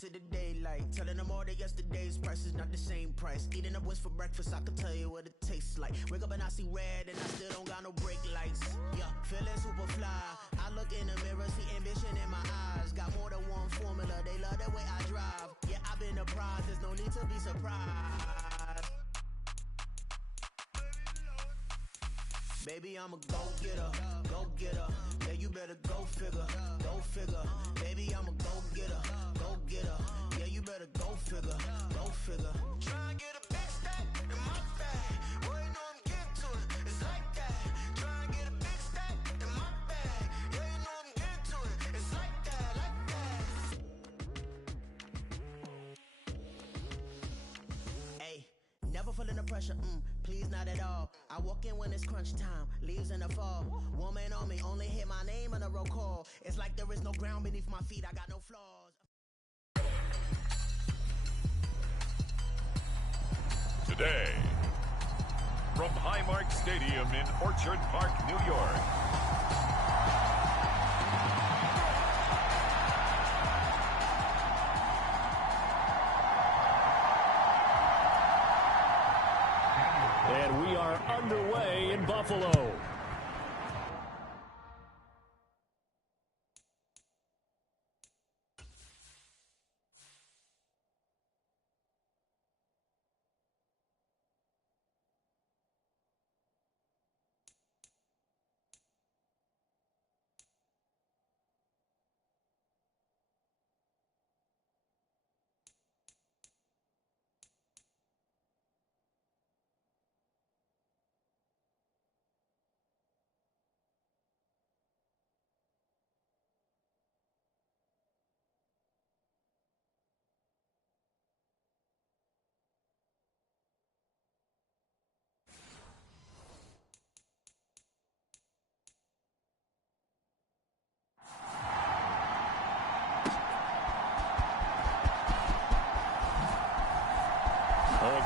To the daylight, telling them all that yesterday's price is not the same price. Eating up what's for breakfast, I can tell you what it tastes like. Wake up and I see red and I still don't got no brake lights. Yeah, feeling super fly. I look in the mirror, see ambition in my eyes. Got more than one formula, they love the way I drive. Yeah, I've been apprised, there's no need to be surprised. Baby, I'm a go-getter, go-getter. Yeah, you better go figure, go figure. Baby, I'm a go-getter, go-getter. Yeah, you better go figure, go figure. Try and get a big stack in my bag. Boy, you know I'm getting to it, it's like that. Try and get a big stack in my bag. Yeah, you know I'm getting to it, it's like that, like that. Hey, never feeling the pressure, please not at all. I walk in when it's crunch time, leaves in the fall. Woman on me, only hit my name on a roll call. It's like there is no ground beneath my feet, I got no flaws. Today, from Highmark Stadium in Orchard Park, New York. And we are underway in Buffalo.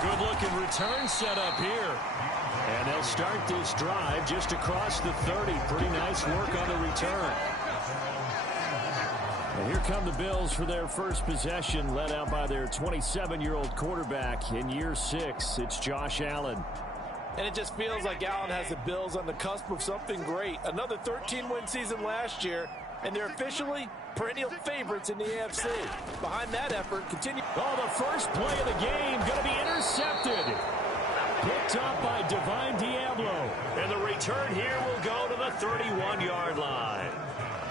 Good-looking return set up here. And they'll start this drive just across the 30. Pretty nice work on the return. And here come the Bills for their first possession, led out by their 27-year-old quarterback in year 6. It's Josh Allen. And it just feels like Allen has the Bills on the cusp of something great. Another 13-win season last year, and they're officially perennial favorites in the AFC. Behind that effort, continue. Oh, the first play of the game going to be intercepted. Picked up by Divine Diablo. And the return here will go to the 31-yard line.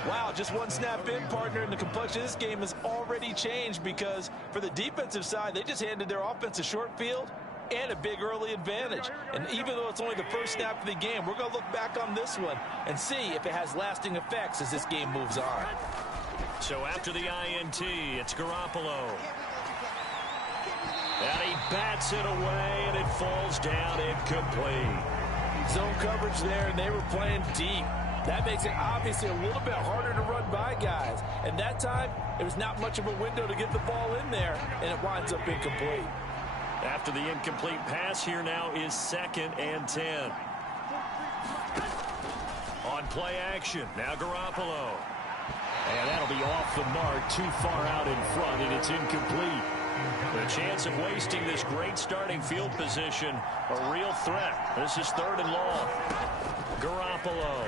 Wow, just one snap in, partner, and the complexion of this game has already changed because for the defensive side, they just handed their offense a short field and a big early advantage. And even though it's only the first snap of the game, we're going to look back on this one and see if it has lasting effects as this game moves on. So after the INT, it's Garoppolo. And he bats it away, and it falls down incomplete. Zone coverage there, and they were playing deep. That makes it obviously a little bit harder to run by guys. And that time, there was not much of a window to get the ball in there, and it winds up incomplete. After the incomplete pass, here now is 2nd and 10. On play action, now Garoppolo. And that'll be off off the mark, too far out in front, and it's incomplete. The chance of wasting this great starting field position, a real threat. This is 3rd and long. Garoppolo.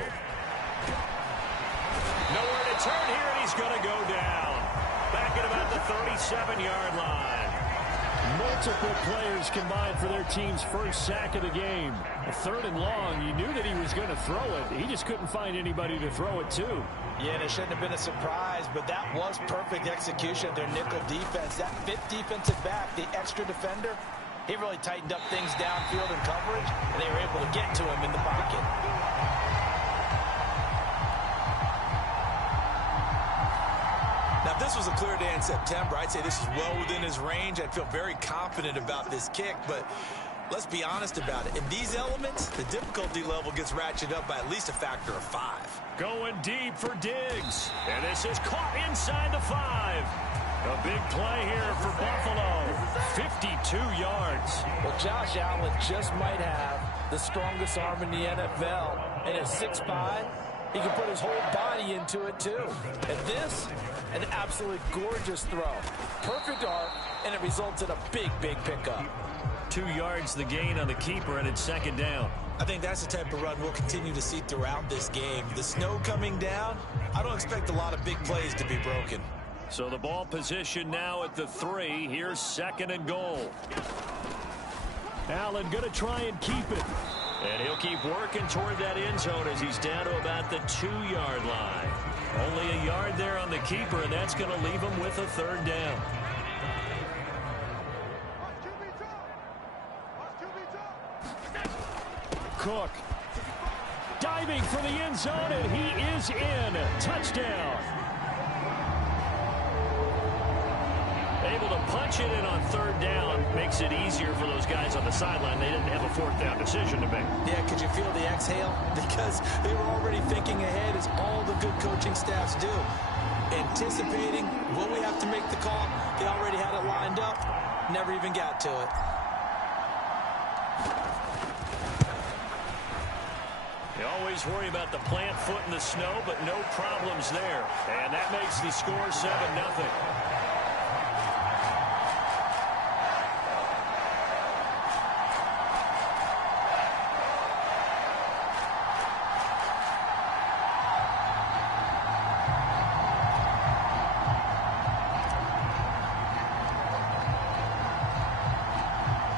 Nowhere to turn here, and he's going to go down. Back at about the 37-yard line. Multiple players combined for their team's first sack of the game. A 3rd and long, you knew that he was going to throw it. He just couldn't find anybody to throw it to. Yeah, and it shouldn't have been a surprise, but that was perfect execution of their nickel defense. That 5th defensive back, the extra defender, he really tightened up things downfield in coverage, and they were able to get to him in the pocket. Now, if this was a clear day in September, I'd say this is well within his range. I'd feel very confident about this kick, but let's be honest about it. In these elements, the difficulty level gets ratcheted up by at least a factor of 5. Going deep for Diggs. And this is caught inside the 5. A big play here for Buffalo. 52 yards. Well, Josh Allen just might have the strongest arm in the NFL. And at 6'5", he can put his whole body into it, too. And this, an absolutely gorgeous throw. Perfect arc, and it results in a big, big pickup. 2 yards the gain on the keeper, and it's 2nd down. I think that's the type of run we'll continue to see throughout this game. The snow coming down, I don't expect a lot of big plays to be broken. So the ball position now at the 3. Here's 2nd and goal. Allen going to try and keep it. And he'll keep working toward that end zone as he's down to about the 2-yard line. Only a yard there on the keeper, and that's going to leave him with a 3rd down. Cook diving for the end zone, and he is in. Touchdown. Able to punch it in on 3rd down. Makes it easier for those guys on the sideline. They didn't have a 4th down decision to make. Yeah, could you feel the exhale? Because they were already thinking ahead, as all the good coaching staffs do. Anticipating, will we have to make the call? They already had it lined up. Never even got to it. You always worry about the plant foot in the snow, but no problems there. And that makes the score 7-0.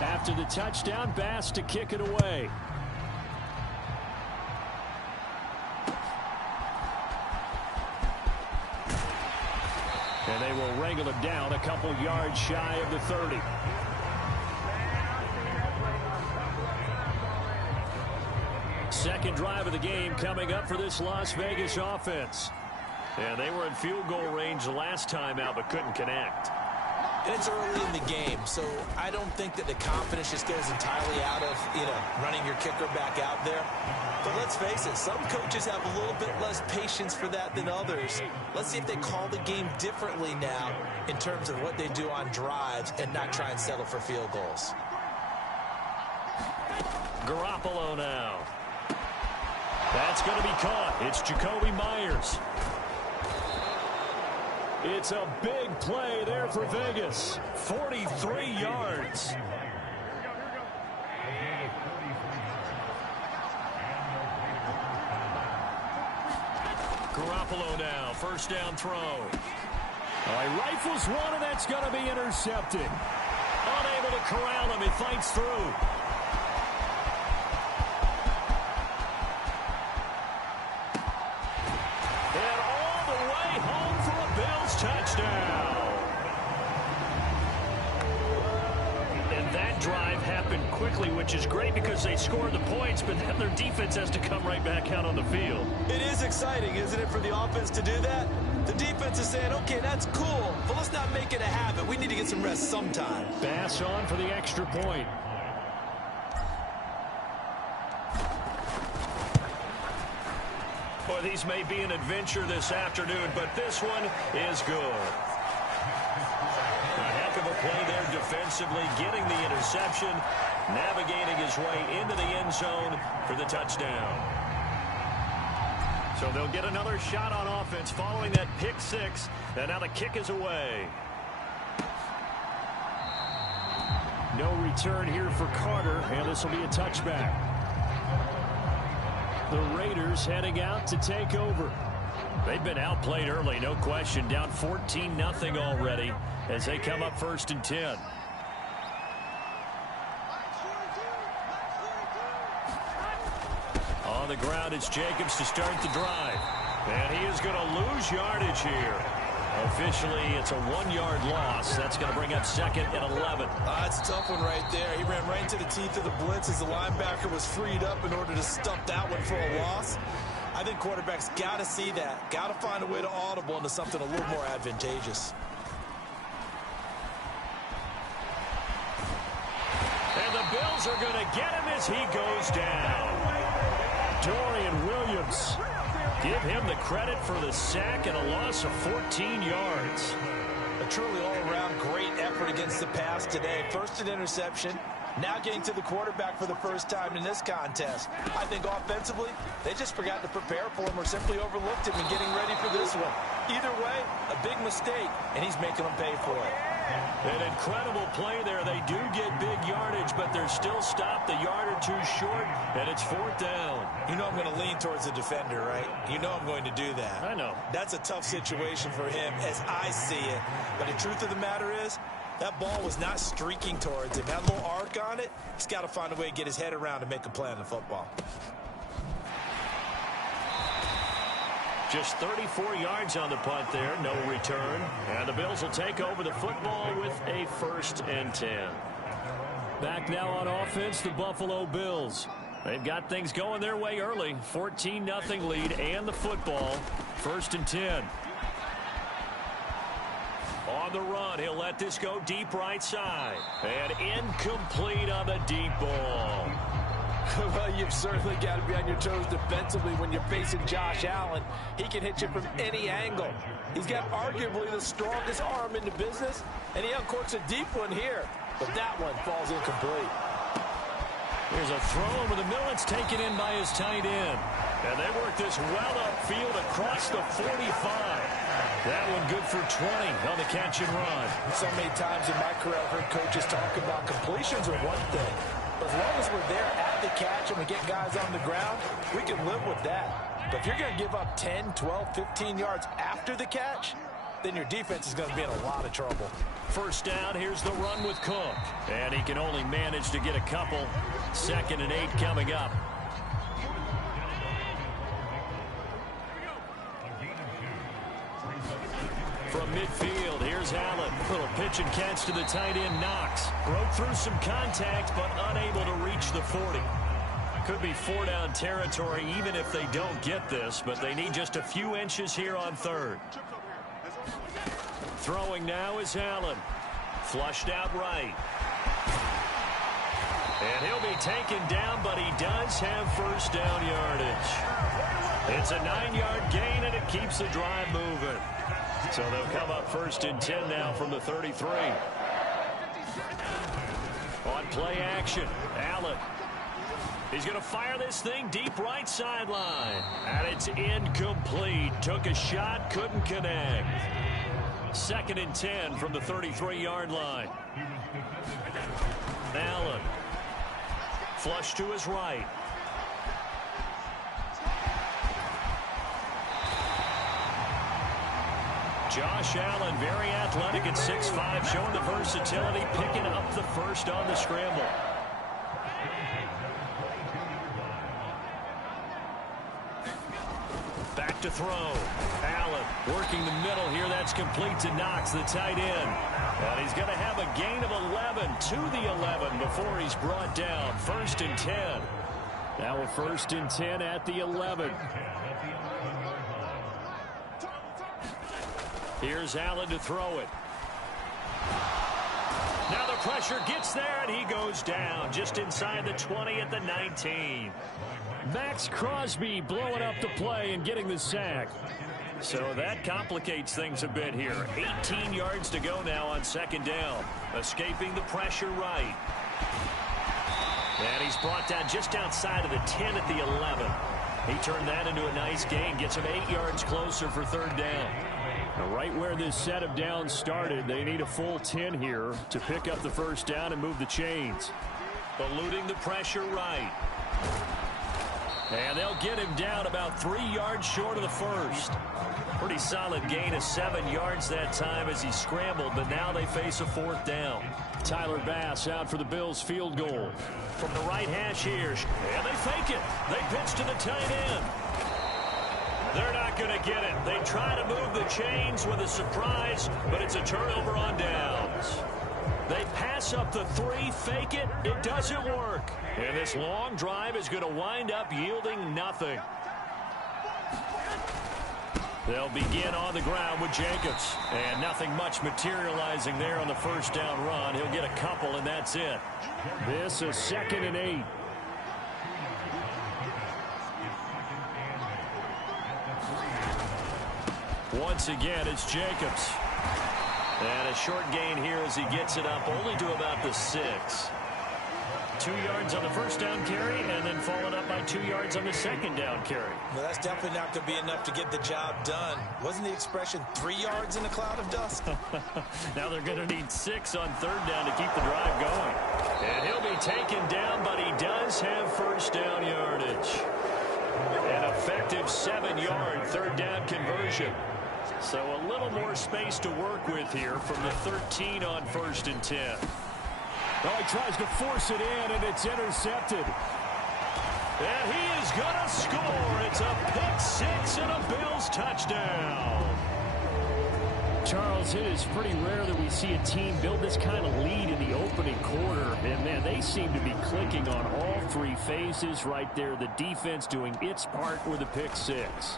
After the touchdown, Bass to kick it away. And they will wrangle him down a couple yards shy of the 30. Second drive of the game coming up for this Las Vegas offense. And they were in field goal range the last time out, but couldn't connect. And it's early in the game, so I don't think that the confidence just goes entirely out of, running your kicker back out there. But let's face it, some coaches have a little bit less patience for that than others. Let's see if they call the game differently now in terms of what they do on drives and not try and settle for field goals. Garoppolo now. That's going to be caught. It's Jacoby Myers. It's a big play there for Vegas. 43 yards. Garoppolo now, first down throw. He rifles one, and that's going to be intercepted. Unable to corral him, he fights through. Touchdown. And that drive happened quickly, which is great because they scored the points, but then their defense has to come right back out on the field. It is exciting, isn't it, for the offense to do that? The defense is saying, okay, that's cool, but let's not make it a habit. We need to get some rest sometime. Bass on for the extra point. Boy, these may be an adventure this afternoon, but this one is good. A heck of a play there defensively, getting the interception, navigating his way into the end zone for the touchdown. So they'll get another shot on offense following that pick six. And now the kick is away. No return here for Carter, and this will be a touchback. The Raiders heading out to take over. They've been outplayed early, no question. Down 14-0 already as they come up 1st and 10. On the ground, it's Jacobs to start the drive. And he is going to lose yardage here. Officially, it's a 1-yard loss. That's going to bring up 2nd and 11. That's a tough one right there. He ran right into the teeth of the blitz as the linebacker was freed up in order to stop that one for a loss. I think quarterbacks got to see that. Got to find a way to audible into something a little more advantageous. And the Bills are going to get him as he goes down. Dorian Williams. Give him the credit for the sack and a loss of 14 yards. A truly all-around great effort against the pass today. First an interception, now getting to the quarterback for the first time in this contest. I think offensively, they just forgot to prepare for him or simply overlooked him in getting ready for this one. Either way, a big mistake, and he's making them pay for it. An incredible play there. They do get big yardage, but they're still stopped a yard or two short, and it's 4th down. You know I'm going to lean towards the defender, right? You know I'm going to do that. I know. That's a tough situation for him as I see it. But the truth of the matter is, that ball was not streaking towards him. That little arc on it, he's got to find a way to get his head around and make a play on the football. Just 34 yards on the punt there, no return. And the Bills will take over the football with a 1st and 10. Back now on offense, the Buffalo Bills. They've got things going their way early. 14-0 lead and the football. 1st and 10. On the run, he'll let this go deep right side. And incomplete on the deep ball. Well, you've certainly got to be on your toes defensively when you're facing Josh Allen. He can hit you from any angle. He's got arguably the strongest arm in the business, and he uncorks a deep one here. But that one falls incomplete. Here's a throw over the middle. It's taken in by his tight end. And they work this well upfield across the 45. That one good for 20 on the catch and run. So many times in my career I've heard coaches talk about completions are one thing. But as long as we're there at the catch and we get guys on the ground, we can live with that. But if you're going to give up 10, 12, 15 yards after the catch, then your defense is going to be in a lot of trouble. 1st down, here's the run with Cook. And he can only manage to get a couple. 2nd and 8 coming up. From midfield, here's Allen. Little pitch and catch to the tight end, Knox. Broke through some contact, but unable to reach the 40. Could be 4-down territory even if they don't get this, but they need just a few inches here on 3rd. Throwing now is Allen. Flushed out right. And he'll be taken down, but he does have 1st down yardage. It's a 9-yard gain, and it keeps the drive moving. So they'll come up 1st and 10 now from the 33. On play action, Allen. He's going to fire this thing deep right sideline. And it's incomplete. Took a shot, couldn't connect. 2nd and 10 from the 33-yard line. Allen. Flush to his right. Josh Allen, very athletic at 6'5", showing the versatility, picking up the 1st on the scramble. Back to throw. Allen working the middle here. That's complete to Knox, the tight end. And he's going to have a gain of 11 to the 11 before he's brought down. 1st and 10. Now a 1st and 10 at the 11. Here's Allen to throw it. Now the pressure gets there, and he goes down just inside the 20 at the 19. Max Crosby blowing up the play and getting the sack. So that complicates things a bit here. 18 yards to go now on 2nd down. Escaping the pressure right. And he's brought down just outside of the 10 at the 11. He turned that into a nice gain. Gets him 8 yards closer for third down. Now, right where this set of downs started, they need a full 10 here to pick up the first down and move the chains. Eluding the pressure right. And they'll get him down about 3 yards short of the first. Pretty solid gain of 7 yards that time as he scrambled, but now they face a fourth down. Tyler Bass out for the Bills field goal. From the right hash here, and they fake it. They pitch to the tight end. They're not going to get it. They try to move the chains with a surprise, but it's a turnover on downs. They pass up the 3, fake it. It doesn't work. And this long drive is going to wind up yielding nothing. They'll begin on the ground with Jacobs. And nothing much materializing there on the first down run. He'll get a couple, and that's it. This is 2nd and 8. Once again, it's Jacobs. And a short gain here as he gets it up only to about the 6. 2 yards on the first down carry, and then followed up by 2 yards on the second down carry. Well, that's definitely not going to be enough to get the job done. Wasn't the expression 3 yards in a cloud of dust? Now they're going to need 6 on third down to keep the drive going. And he'll be taken down, but he does have first down yardage. An effective 7-yard third down conversion. So a little more space to work with here from the 13 on 1st and 10. Well, he tries to force it in, and it's intercepted. And he is going to score. It's a pick 6 and a Bills touchdown. Charles, it is pretty rare that we see a team build this kind of lead in the opening quarter. And, man, they seem to be clicking on all 3 phases right there. The defense doing its part with a pick 6.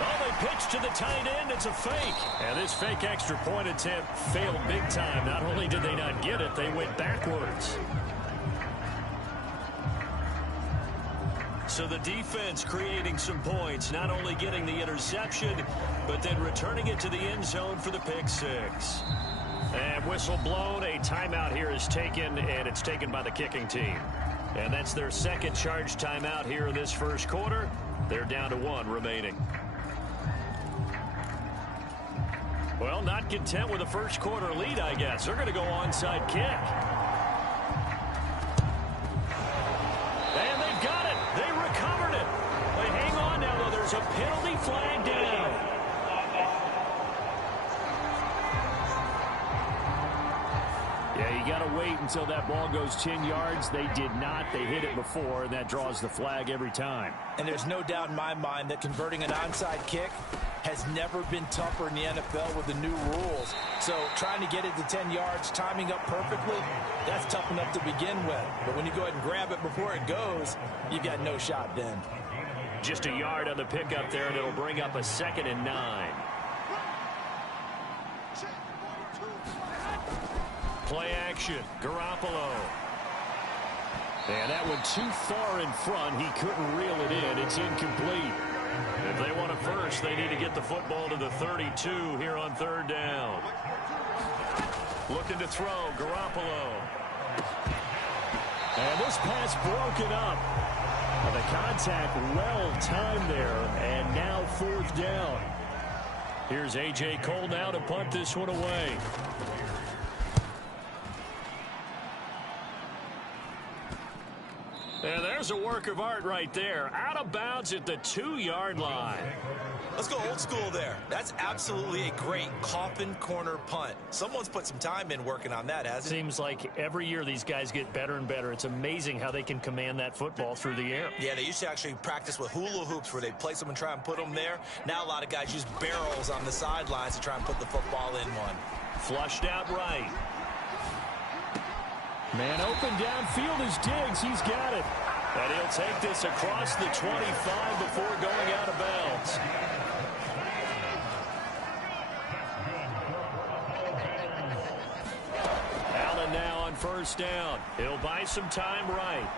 Oh, they pitch to the tight end. It's a fake. And this fake extra point attempt failed big time. Not only did they not get it, they went backwards. So the defense creating some points, not only getting the interception, but then returning it to the end zone for the pick 6. And whistle blown. A timeout here is taken, and it's taken by the kicking team. And that's their second charge timeout here in this first quarter. They're down to 1 remaining. Well, not content with a first quarter lead, I guess. They're going to go onside kick. And they've got it. They recovered it. They hang on now, though. There's a penalty flag down. Yeah, you got to wait until that ball goes 10 yards. They did not. They hit it before, and that draws the flag every time. And there's no doubt in my mind that converting an onside kick has never been tougher in the NFL with the new rules. So trying to get it to 10 yards, timing up perfectly, that's tough enough to begin with. But when you go ahead and grab it before it goes, you've got no shot then. Just a yard on the pickup there, and it'll bring up a 2nd and 9. Play action, Garoppolo. And that one too far in front. He couldn't reel it in. It's incomplete. If they want a first, they need to get the football to the 32 here on third down. Looking to throw, Garoppolo. And this pass broken up. The contact well timed there, and now fourth down. Here's A.J. Cole now to punt this one away. And there's a work of art right there. Out of bounds at the 2-yard line. Let's go old school there. That's absolutely a great coffin corner punt. Someone's put some time in working on that, hasn't it? Seems like every year these guys get better and better. It's amazing how they can command that football through the air. Yeah, they used to actually practice with hula hoops where they place them and try and put them there. Now a lot of guys use barrels on the sidelines to try and put the football in one. Flushed out right. Man open downfield is Diggs. He's got it. And he'll take this across the 25 before going out of bounds. Allen now on first down. He'll buy some time right.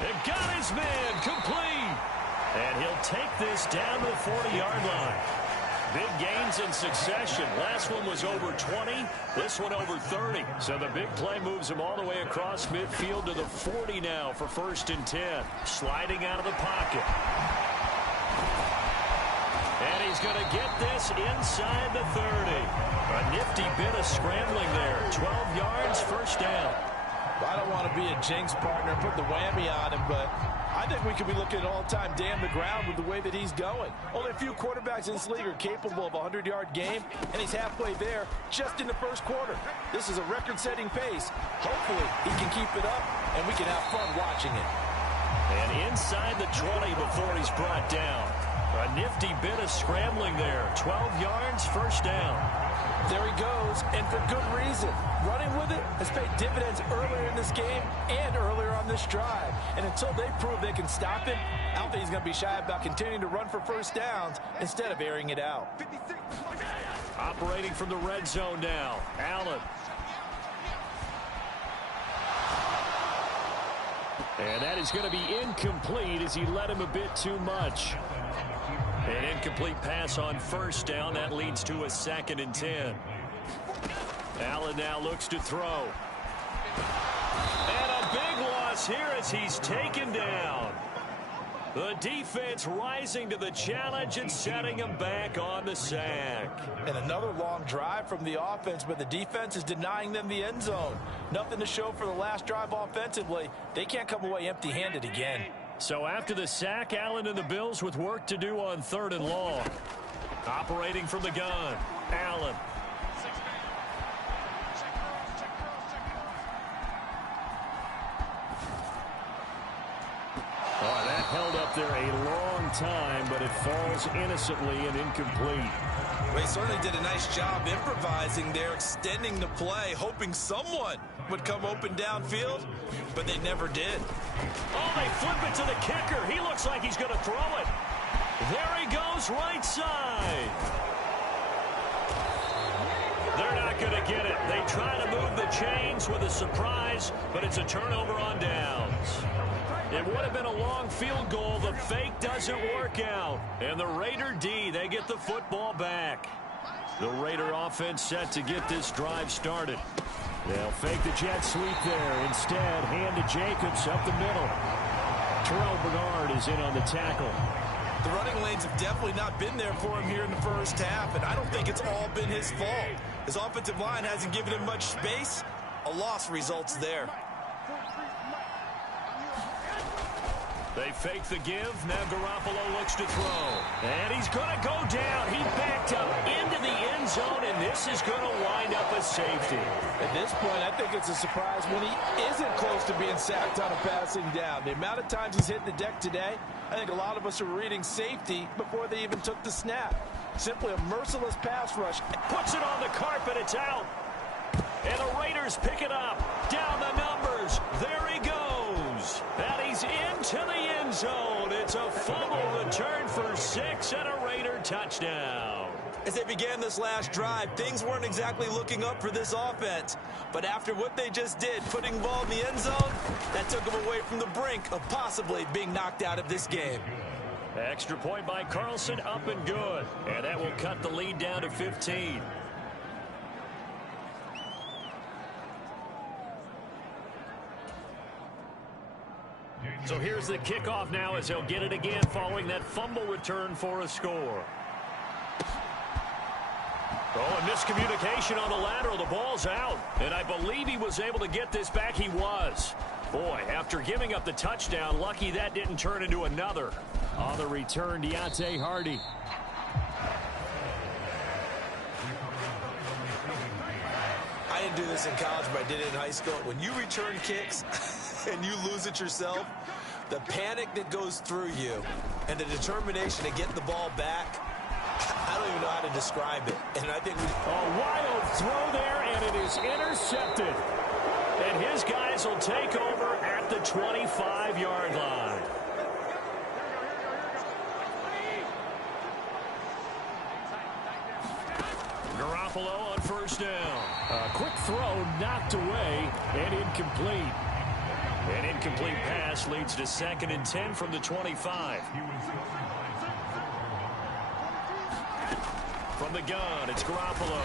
And got his man complete. And he'll take this down to the 40-yard line. Big gains in succession. Last one was over 20. This one over 30. So the big play moves him all the way across midfield to the 40 now for 1st and 10. Sliding out of the pocket. And he's going to get this inside the 30. A nifty bit of scrambling there. 12 yards, 1st down. I don't want to be a jinx partner, put the whammy on him, but I think we could be looking at all-time damn the ground with the way that he's going. Only a few quarterbacks in this league are capable of a 100-yard game, and he's halfway there just in the 1st quarter. This is a record-setting pace. Hopefully, he can keep it up, and we can have fun watching it. And inside the 20 before he's brought down. A nifty bit of scrambling there. 12 yards, 1st down. There he goes, and for good reason. Running with it has paid dividends earlier in this game and earlier on this drive. And until they prove they can stop him, I don't think he's going to be shy about continuing to run for 1st downs instead of airing it out. Operating from the red zone now. Allen. And that is going to be incomplete as he led him a bit too much. An incomplete pass on 1st down. That leads to a 2nd and 10. Allen now looks to throw. And a big loss here as he's taken down. The defense rising to the challenge and setting him back on the sack. And another long drive from the offense, but the defense is denying them the end zone. Nothing to show for the last drive offensively. They can't come away empty-handed again. So after the sack, Allen and the Bills with work to do on 3rd and long. Operating from the gun, Allen. Oh, that held up there a long time, but it falls innocently and incomplete. They certainly did a nice job improvising there, extending the play, hoping someone would come open downfield, but they never did. Oh, they flip it to the kicker. He looks like he's going to throw it. There he goes, right side. They're not going to get it. They try to move the chains with a surprise, but it's a turnover on downs. It would have been a long field goal. The fake doesn't work out. And the Raider D, they get the football back. The Raider offense set to get this drive started. They'll fake the jet sweep there. Instead, hand to Jacobs up the middle. Terrell Bernard is in on the tackle. The running lanes have definitely not been there for him here in the 1st half, and I don't think it's all been his fault. His offensive line hasn't given him much space. A loss results there. They fake the give. Now Garoppolo looks to throw. And he's going to go down. He backed up into the end zone, and this is going to wind up a safety. At this point, I think it's a surprise when he isn't close to being sacked on a passing down. The amount of times he's hit the deck today, I think a lot of us are reading safety before they even took the snap. Simply a merciless pass rush. Puts it on the carpet. It's out. And the Raiders pick it up. Down the numbers. There he goes. And he's into the end zone. It's a fumble return for 6 and a Raider touchdown. As they began this last drive, things weren't exactly looking up for this offense. But after what they just did, putting the ball in the end zone, that took them away from the brink of possibly being knocked out of this game. Extra point by Carlson, up and good. And that will cut the lead down to 15. So here's the kickoff now as he'll get it again following that fumble return for a score. Oh, a miscommunication on the lateral. The ball's out. And I believe he was able to get this back. He was. Boy, after giving up the touchdown, lucky that didn't turn into another. On the return, Deontay Hardy. I didn't do this in college, but I did it in high school. When you return kicks and you lose it yourself, the panic that goes through you and the determination to get the ball back, I don't even know how to describe it. And I think a wild throw there, and it is intercepted. And his guys will take over at the 25-yard line. Garoppolo on first down. A quick throw knocked away and incomplete. An incomplete pass leads to 2nd and 10 from the 25. From the gun, it's Garoppolo.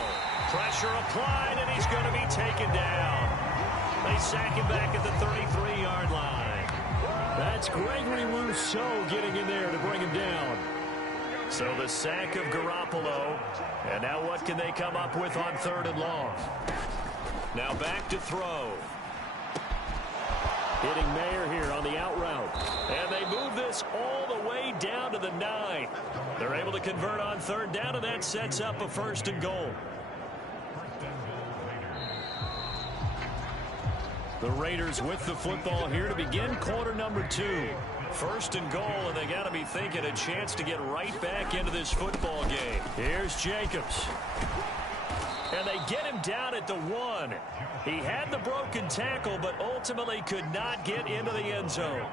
Pressure applied, and he's going to be taken down. They sack him back at the 33-yard line. That's Gregory Rousseau getting in there to bring him down. So the sack of Garoppolo. And now what can they come up with on 3rd and long? Now back to throw. Hitting Mayer here on the out route. And they move this all the way down to the 9. They're able to convert on 3rd down, and that sets up a 1st and goal. The Raiders with the football here to begin quarter number 2. 1st and goal, and they got to be thinking a chance to get right back into this football game. Here's Jacobs. And they get him down at the 1. He had the broken tackle, but ultimately could not get into the end zone.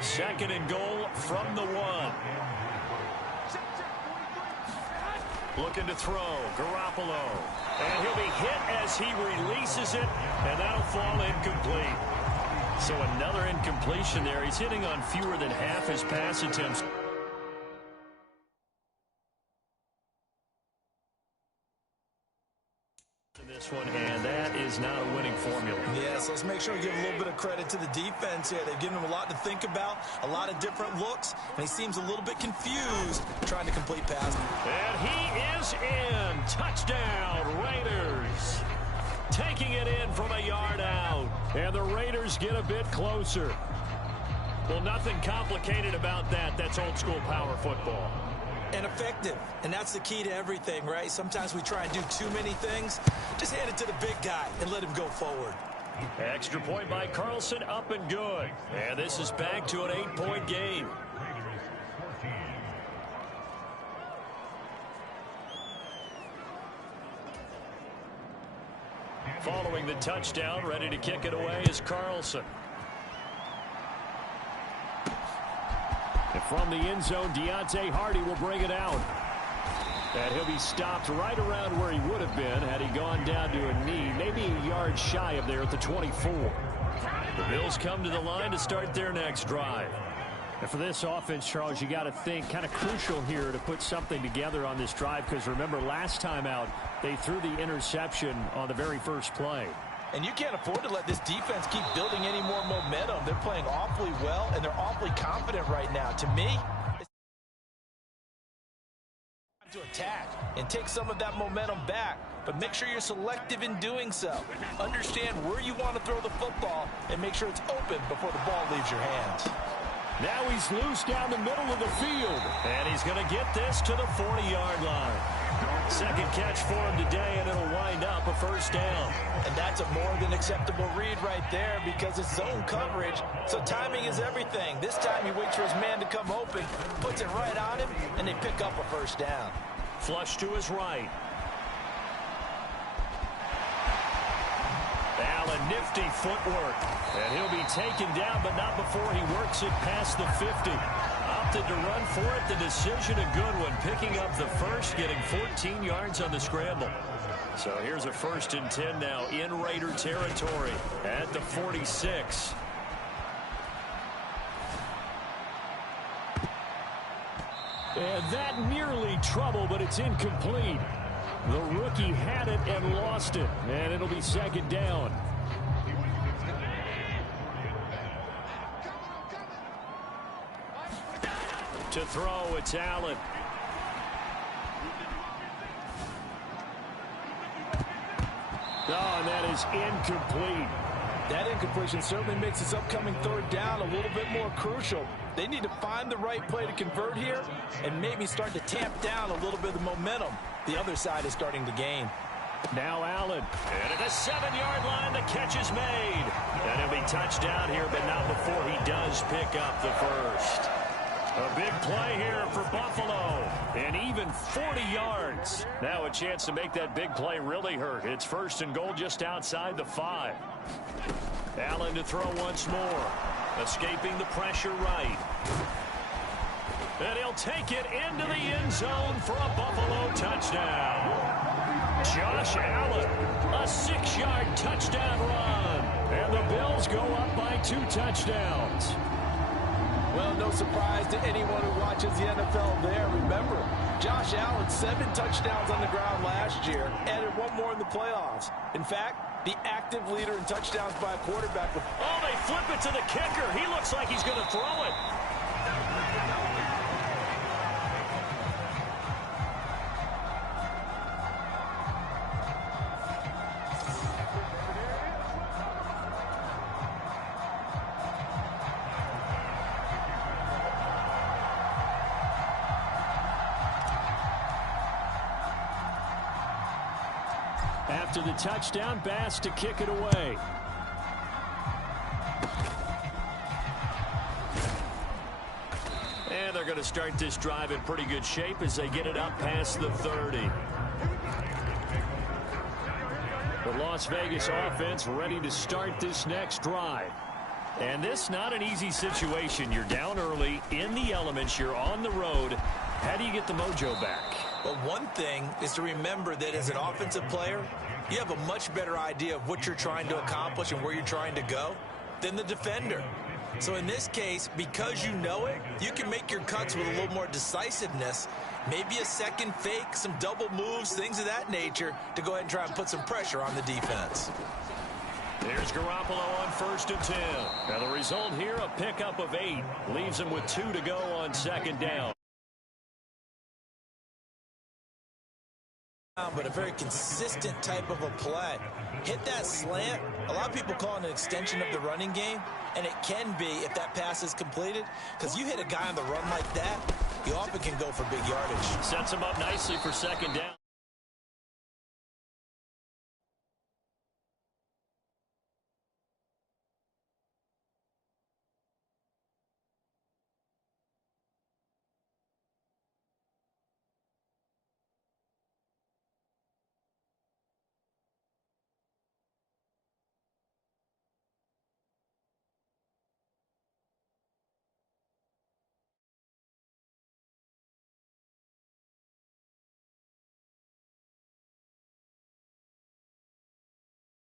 2nd and goal from the 1. Looking to throw, Garoppolo. And he'll be hit as he releases it, and that'll fall incomplete. So another incompletion there. He's hitting on fewer than half his pass attempts. This one, and that is not a winning formula. Yes, let's make sure we give a little bit of credit to the defense here. They've given him a lot to think about, a lot of different looks, and he seems a little bit confused trying to complete passes. And he is in. Touchdown, Raiders. Taking it in from a yard out. And the Raiders get a bit closer. Well, nothing complicated about that. That's old school power football. And effective. And that's the key to everything, right? Sometimes we try and do too many things. Just hand it to the big guy and let him go forward. Extra point by Carlson, up and good. And this is back to an 8-point game. Following the touchdown, ready to kick it away is Carlson. And from the end zone, Deontay Hardy will bring it out. And he'll be stopped right around where he would have been had he gone down to a knee, maybe a yard shy of there at the 24. The Bills come to the line to start their next drive. And for this offense, Charles, you got to think kind of crucial here to put something together on this drive, because remember last time out they threw the interception on the very first play. And you can't afford to let this defense keep building any more momentum. They're playing awfully well, and they're awfully confident right now. To me, it's time to attack and take some of that momentum back. But make sure you're selective in doing so. Understand where you want to throw the football and make sure it's open before the ball leaves your hands. Now he's loose down the middle of the field. And he's going to get this to the 40-yard line. Second catch for him today, and it'll wind up a 1st down. And that's a more than acceptable read right there because it's zone coverage, so timing is everything. This time he waits for his man to come open, puts it right on him, and they pick up a 1st down. Flush to his right. Allen, nifty footwork. And he'll be taken down, but not before he works it past the 50. Opted to run for it. The decision a good one. Picking up the 1st, getting 14 yards on the scramble. So here's a 1st and 10 now in Raider territory at the 46. And that nearly trouble, but it's incomplete. The rookie had it and lost it, and it'll be 2nd down. To throw, it's Allen. Oh, and that is incomplete. That incompletion certainly makes this upcoming 3rd down a little bit more crucial. They need to find the right play to convert here and maybe start to tamp down a little bit of the momentum. The other side is starting to gain. Now Allen. And at the 7-yard line, the catch is made. And he'll be touched down here, but not before he does pick up the 1st. A big play here for Buffalo. And even 40 yards. Now a chance to make that big play really hurt. It's 1st and goal just outside the 5. Allen to throw once more. Escaping the pressure right. And he'll take it into the end zone for a Buffalo touchdown. Josh Allen, a 6-yard touchdown run. And the Bills go up by 2 touchdowns. Well, no surprise to anyone who watches the NFL there. Remember, Josh challenge. 7 touchdowns on the ground last year. Added 1 more in the playoffs. In fact, the active leader in touchdowns by a quarterback. Oh, they flip it to the kicker. He looks like he's going to throw it. After the touchdown, Bass to kick it away. And they're going to start this drive in pretty good shape as they get it up past the 30. The Las Vegas offense ready to start this next drive. And this not an easy situation. You're down early, in the elements, you're on the road. How do you get the mojo back? Well, one thing is to remember that as an offensive player, you have a much better idea of what you're trying to accomplish and where you're trying to go than the defender. So in this case, because you know it, you can make your cuts with a little more decisiveness, maybe a second fake, some double moves, things of that nature, to go ahead and try and put some pressure on the defense. There's Garoppolo on 1st and 10. Now the result here, a pickup of 8. Leaves him with 2 to go on 2nd down. But a very consistent type of a play. Hit that slant. A lot of people call it an extension of the running game, and it can be if that pass is completed, because you hit a guy on the run like that, you often can go for big yardage. Sets him up nicely for 2nd down.